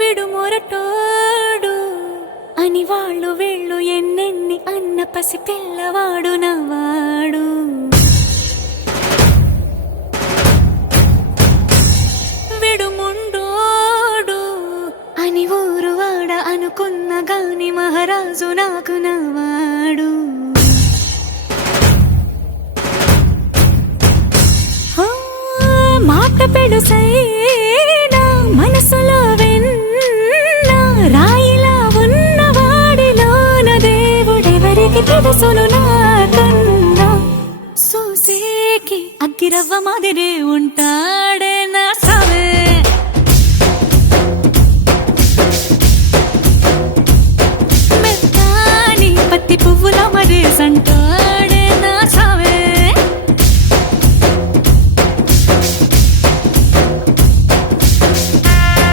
విడుమొరటోడు అని వాళ్ళు వీళ్ళు ఎన్నెన్ని అన్న పసి పిల్లవాడు నవ్వాడు. విడుముండోడు అని ఊరు వాడ అనుకున్న గాని మహారాజు నాకు నవ్వాడు. మాట పెడుసైనా మనసులో వెన్న రాయిలా ఉన్నవాడిలోన దేవుడెవరికి తెలుసును నాకన్నా. సూసేకి అగ్గిరవ్వ మాదిరే ఉంటా